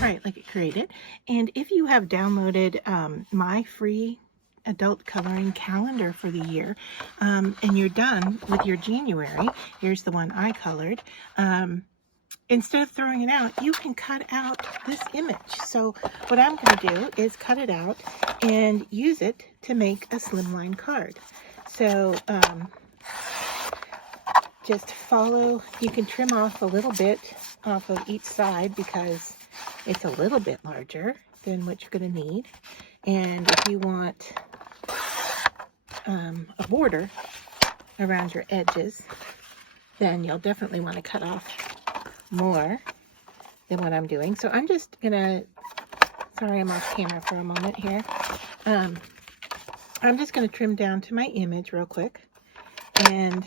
try it like it created. And if you have downloaded my free adult coloring calendar for the year, and you're done with your January, here's the one I colored, instead of throwing it out, you can cut out this image. So what I'm going to do is cut it out and use it to make a slimline card. So just follow, you can trim off a little bit off of each side because it's a little bit larger than what you're going to need. And if you want a border around your edges, then you'll definitely want to cut off more than what I'm doing. So I'm just gonna, sorry I'm off camera for a moment here. I'm just gonna trim down to my image real quick and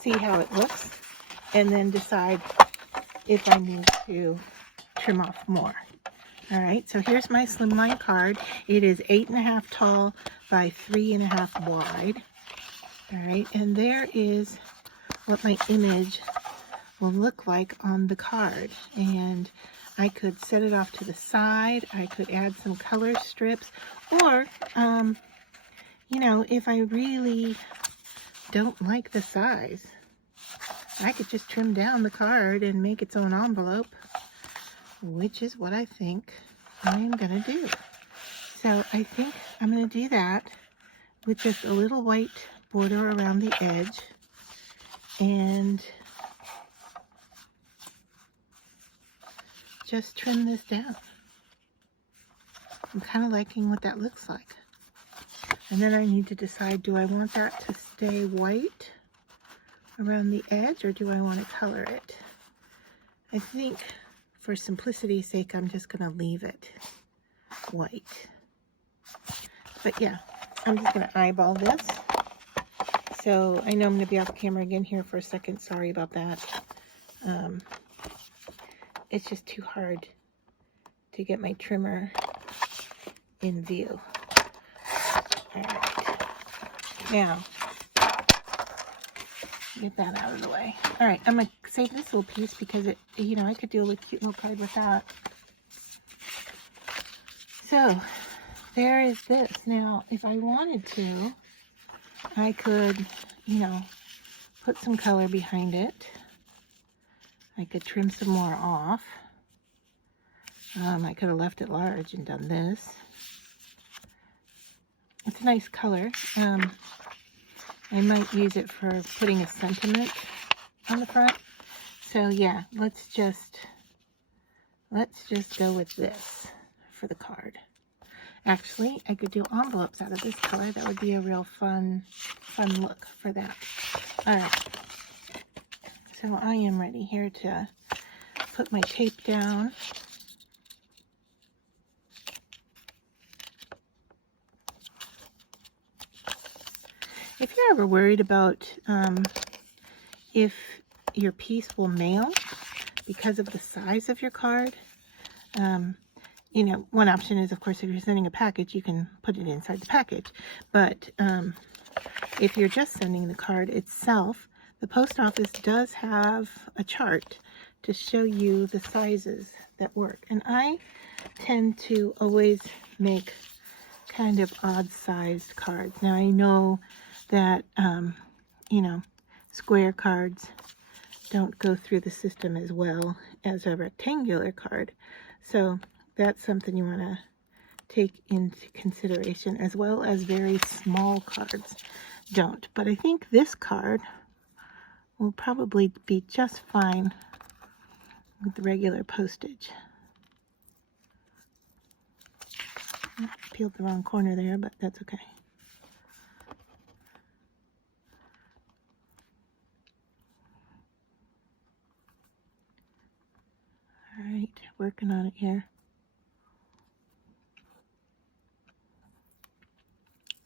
see how it looks, and then decide if I need to trim off more. All right, so here's my slimline card. It is 8.5 tall by 3.5 wide. All right, and there is what my image will look like on the card. And I could set it off to the side. I could add some color strips, or, you know, if I really don't like the size, I could just trim down the card and make its own envelope, which is what I think I'm gonna do. So I think I'm gonna do that with just a little white border around the edge, and just trim this down. I'm kind of liking what that looks like. And then I need to decide, do I want that to stay white around the edge, or do I want to color it? I think for simplicity's sake, I'm just going to leave it white. But yeah, I'm just going to eyeball this. So I know I'm going to be off camera again here for a second. Sorry about that. It's just too hard to get my trimmer in view. All right. Now, get that out of the way. All right, I'm gonna save this little piece because it, you know, I could do a cute little card with that. So there is this. Now, if I wanted to, I could, you know, put some color behind it. I could trim some more off. I could have left it large and done this. It's a nice color. I might use it for putting a sentiment on the front. So yeah, let's just go with this for the card. Actually, I could do envelopes out of this color. That would be a real fun look for that. All right. So I am ready here to put my tape down. If you're ever worried about if your piece will mail because of the size of your card, you know, one option is, of course, if you're sending a package, you can put it inside the package. But if you're just sending the card itself, the post office does have a chart to show you the sizes that work. And I tend to always make kind of odd-sized cards. Now, I know that, you know, square cards don't go through the system as well as a rectangular card. So that's something you want to take into consideration, as well as very small cards don't. But I think this card will probably be just fine with the regular postage. Peeled the wrong corner there, but that's okay. All right, working on it here.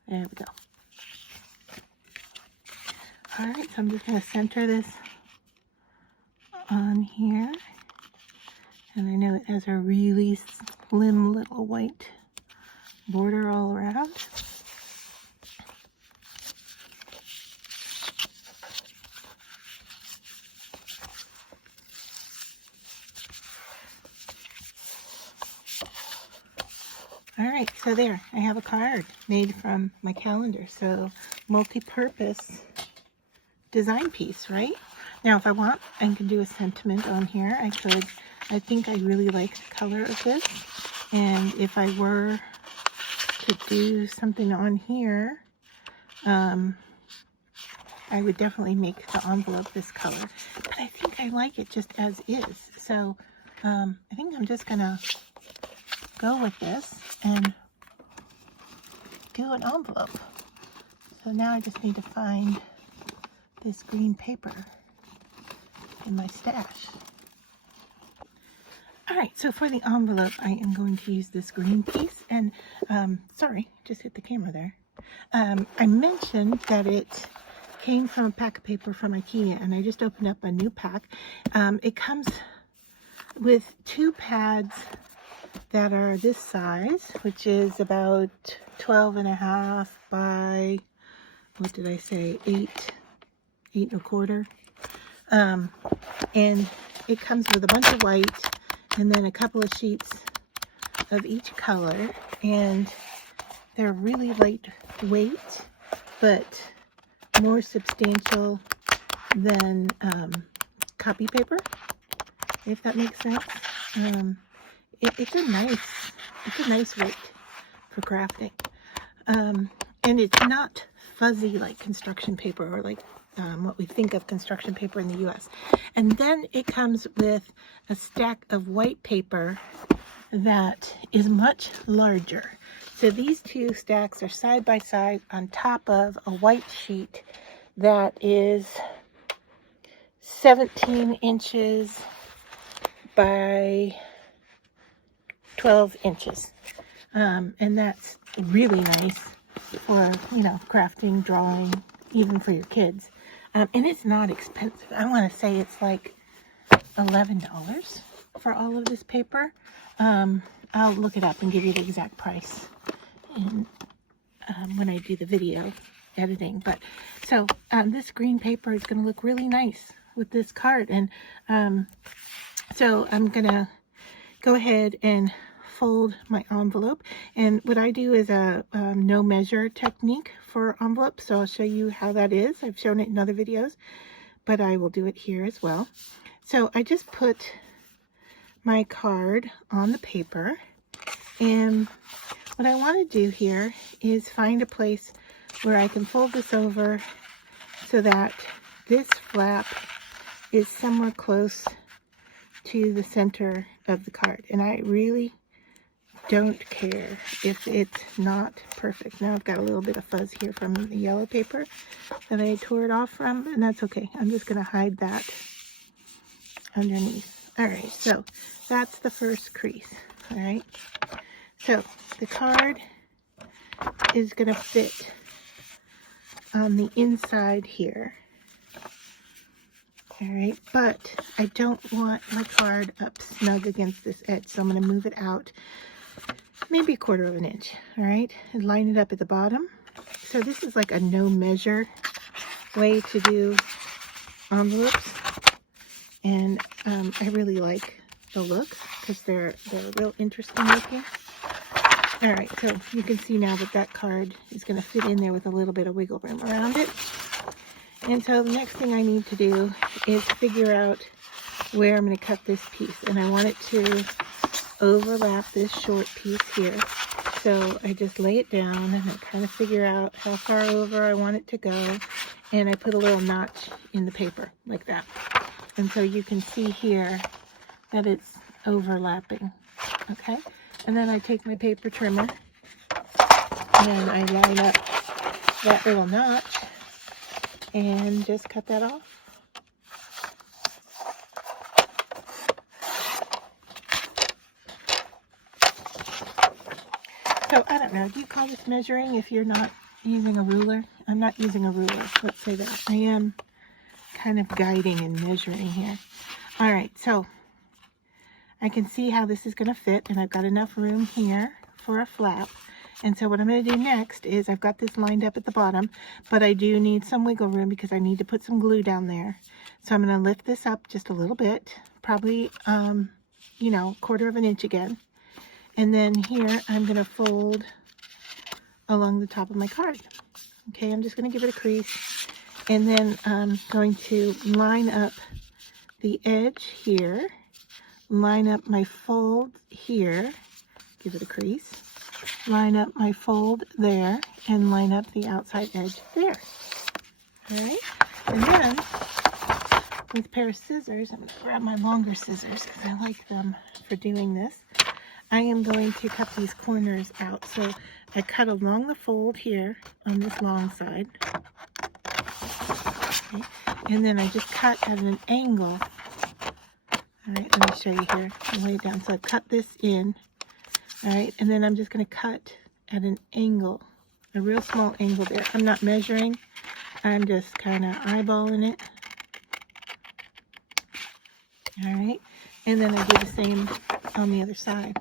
There we go. All right, so I'm just going to center this on here. And I know it has a really slim little white border all around. right, so there, I have a card made from my calendar. So multi-purpose design piece, right? Now, if I want, I can do a sentiment on here. I could. I think I really like the color of this. And if I were to do something on here, I would definitely make the envelope this color. But I think I like it just as is. So I think I'm just gonna go with this and do an envelope. So now I just need to find this green paper in my stash. All right, so for the envelope, I am going to use this green piece. And sorry, just hit the camera there. I mentioned that it came from a pack of paper from IKEA, and I just opened up a new pack. It comes with 2 pads that are this size, which is about 12.5 by, what did I say, 8 1/4. And it comes with a bunch of white and then a couple of sheets of each color, and they're really lightweight, but more substantial than copy paper, if that makes sense. It's a nice weight for crafting, and it's not fuzzy like construction paper, or like what we think of construction paper in the US. And then it comes with a stack of white paper that is much larger. So these 2 stacks are side by side on top of a white sheet that is 17 inches by 12 inches. And that's really nice for, you know, crafting, drawing, even for your kids. And it's not expensive. I want to say it's like $11 for all of this paper. I'll look it up and give you the exact price in, when I do the video editing. But so this green paper is going to look really nice with this card. And so I'm going to go ahead and fold my envelope. And what I do is a no measure technique for envelopes. So I'll show you how that is. I've shown it in other videos, but I will do it here as well. So I just put my card on the paper, and what I want to do here is find a place where I can fold this over so that this flap is somewhere close to the center of the card. And I really don't care if it's not perfect. Now I've got a little bit of fuzz here from the yellow paper that I tore it off from, and that's okay. I'm just going to hide that underneath. All right, so that's the first crease. All right, so the card is going to fit on the inside here. All right, but I don't want my card up snug against this edge, so I'm going to move it out maybe 1/4 inch. All right, and line it up at the bottom. So this is like a no measure way to do envelopes, and I really like the look because they're real interesting looking. All right, so you can see now that that card is going to fit in there with a little bit of wiggle room around it. And so the next thing I need to do is figure out where I'm going to cut this piece, and I want it to overlap this short piece here. So I just lay it down and I kind of figure out how far over I want it to go, and I put a little notch in the paper like that. And so you can see here that it's overlapping. Okay, and then I take my paper trimmer and I line up that little notch and just cut that off. So I don't know, do you call this measuring if you're not using a ruler? I'm not using a ruler, let's say that. I am kind of guiding and measuring here. All right, so I can see how this is going to fit, and I've got enough room here for a flap. And so what I'm going to do next is I've got this lined up at the bottom, but I do need some wiggle room because I need to put some glue down there. So I'm going to lift this up just a little bit, probably, you know, 1/4 inch again. And then here I'm going to fold along the top of my card. Okay, I'm just going to give it a crease. And then I'm going to line up the edge here, line up my fold here, give it a crease, line up my fold there, and line up the outside edge there. All right, and then with a pair of scissors, I'm going to grab my longer scissors because I like them for doing this. I am going to cut these corners out. So I cut along the fold here on this long side. Okay. And then I just cut at an angle. All right, let me show you here. I'll lay it down. So I cut this in. All right, and then I'm just going to cut at an angle, a real small angle there. I'm not measuring. I'm just kind of eyeballing it. All right, and then I do the same on the other side.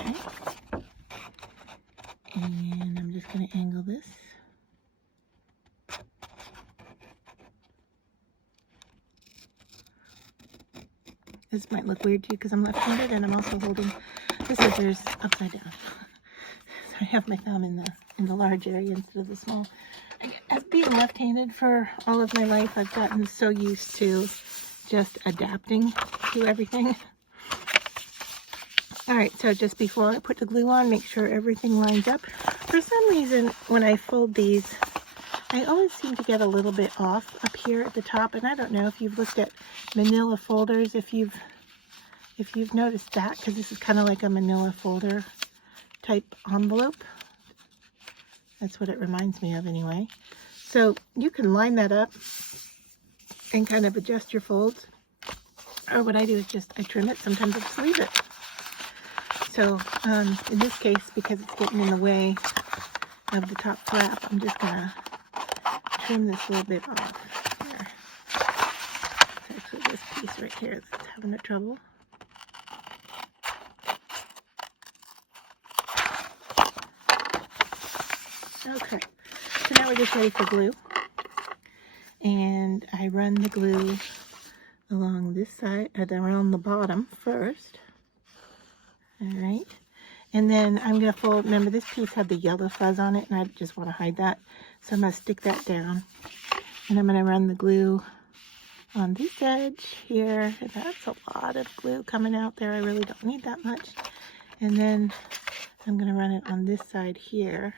Okay, and I'm just going to angle this. This might look weird to you because I'm left-handed and I'm also holding the scissors upside down. I have my thumb in the large area instead of the small. As being left-handed for all of my life, I've gotten so used to just adapting to everything. All right, so just before I put the glue on, make sure everything lines up. For some reason, when I fold these, I always seem to get a little bit off up here at the top, and I don't know if you've looked at manila folders, if you've noticed that, because this is kind of like a manila folder type envelope. That's what it reminds me of anyway. So you can line that up and kind of adjust your folds. Or what I do is just I trim it. Sometimes I just leave it. So in this case, because it's getting in the way of the top flap, I'm just going to trim this a little bit off here. It's actually this piece right here that's having trouble. Okay, so now we're just ready for glue. And I run the glue along this side, around the bottom first. All right. And then I'm going to fold, remember this piece had the yellow fuzz on it, and I just want to hide that. So I'm going to stick that down. And I'm going to run the glue on this edge here. And that's a lot of glue coming out there. I really don't need that much. And then I'm going to run it on this side here.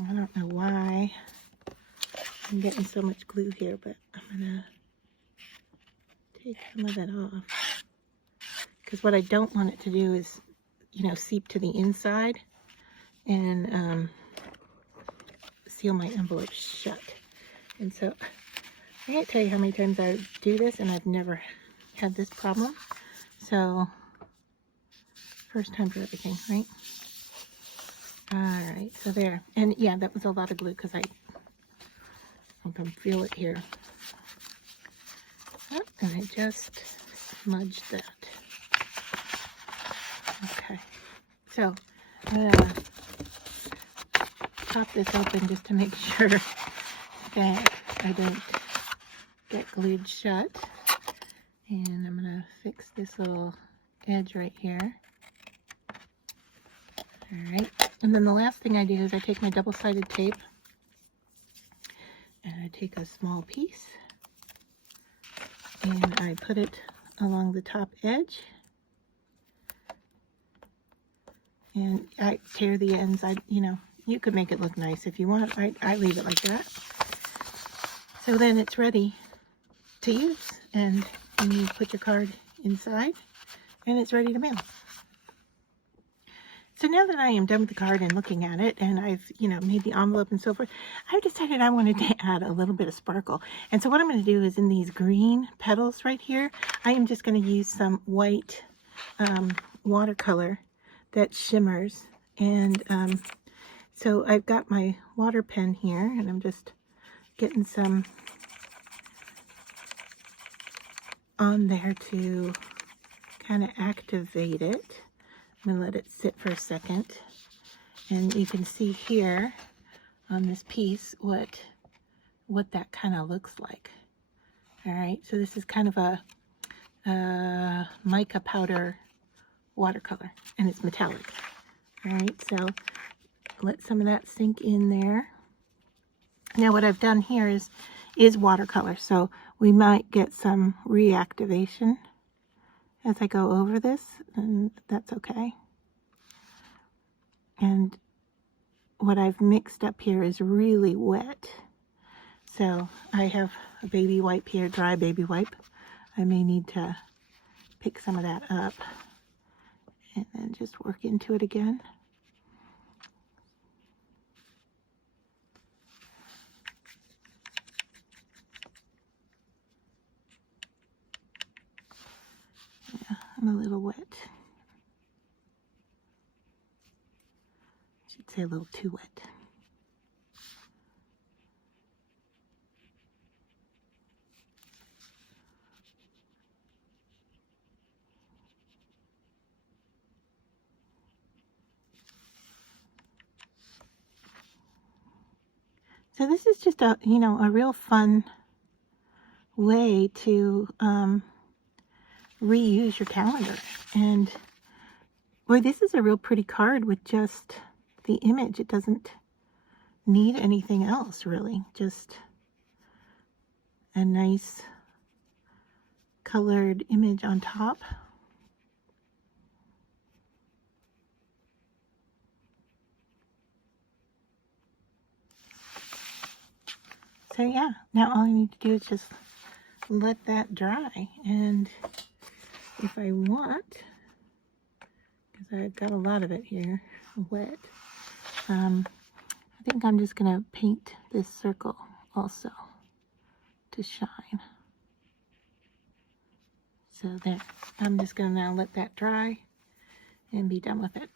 I don't know why I'm getting so much glue here, but I'm going to take some of it off. Because what I don't want it to do is, you know, seep to the inside and seal my envelope shut. And so I can't tell you how many times I do this and I've never had this problem. So first time for everything, right? All right, so there. And yeah, that was a lot of glue because I can feel it here. Oh, and I just smudged that. Okay, so I'm going to pop this open just to make sure that I don't get glued shut. And I'm going to fix this little edge right here. All right. And then the last thing I do is I take my double-sided tape and I take a small piece and I put it along the top edge and I tear the ends. You could make it look nice if you want. I leave it like that. So then it's ready to use, and you put your card inside and it's ready to mail. So now that I am done with the card and looking at it, and I've, made the envelope and so forth, I've decided I wanted to add a little bit of sparkle. And so what I'm going to do is in these green petals right here, I am just going to use some white watercolor that shimmers. And so I've got my water pen here, and I'm just getting some on there to kind of activate it. I'm going to let it sit for a second. And you can see here on this piece what that kind of looks like. All right, so this is kind of a mica powder watercolor, and it's metallic. All right, so let some of that sink in there. Now what I've done here is watercolor, so we might get some reactivation as I go over this, and that's okay. And what I've mixed up here is really wet. So I have a baby wipe here, dry baby wipe. I may need to pick some of that up and then just work into it again. Yeah, I'm a little wet. Should say a little too wet. So this is just a, you know, a real fun way to reuse your calendar. And boy, this is a real pretty card with just the image. It doesn't need anything else really, just a nice colored image on top. So yeah, now all I need to do is just let that dry. And if I want, because I've got a lot of it here wet, I think I'm just gonna paint this circle also to shine. So there, I'm just gonna now let that dry and be done with it.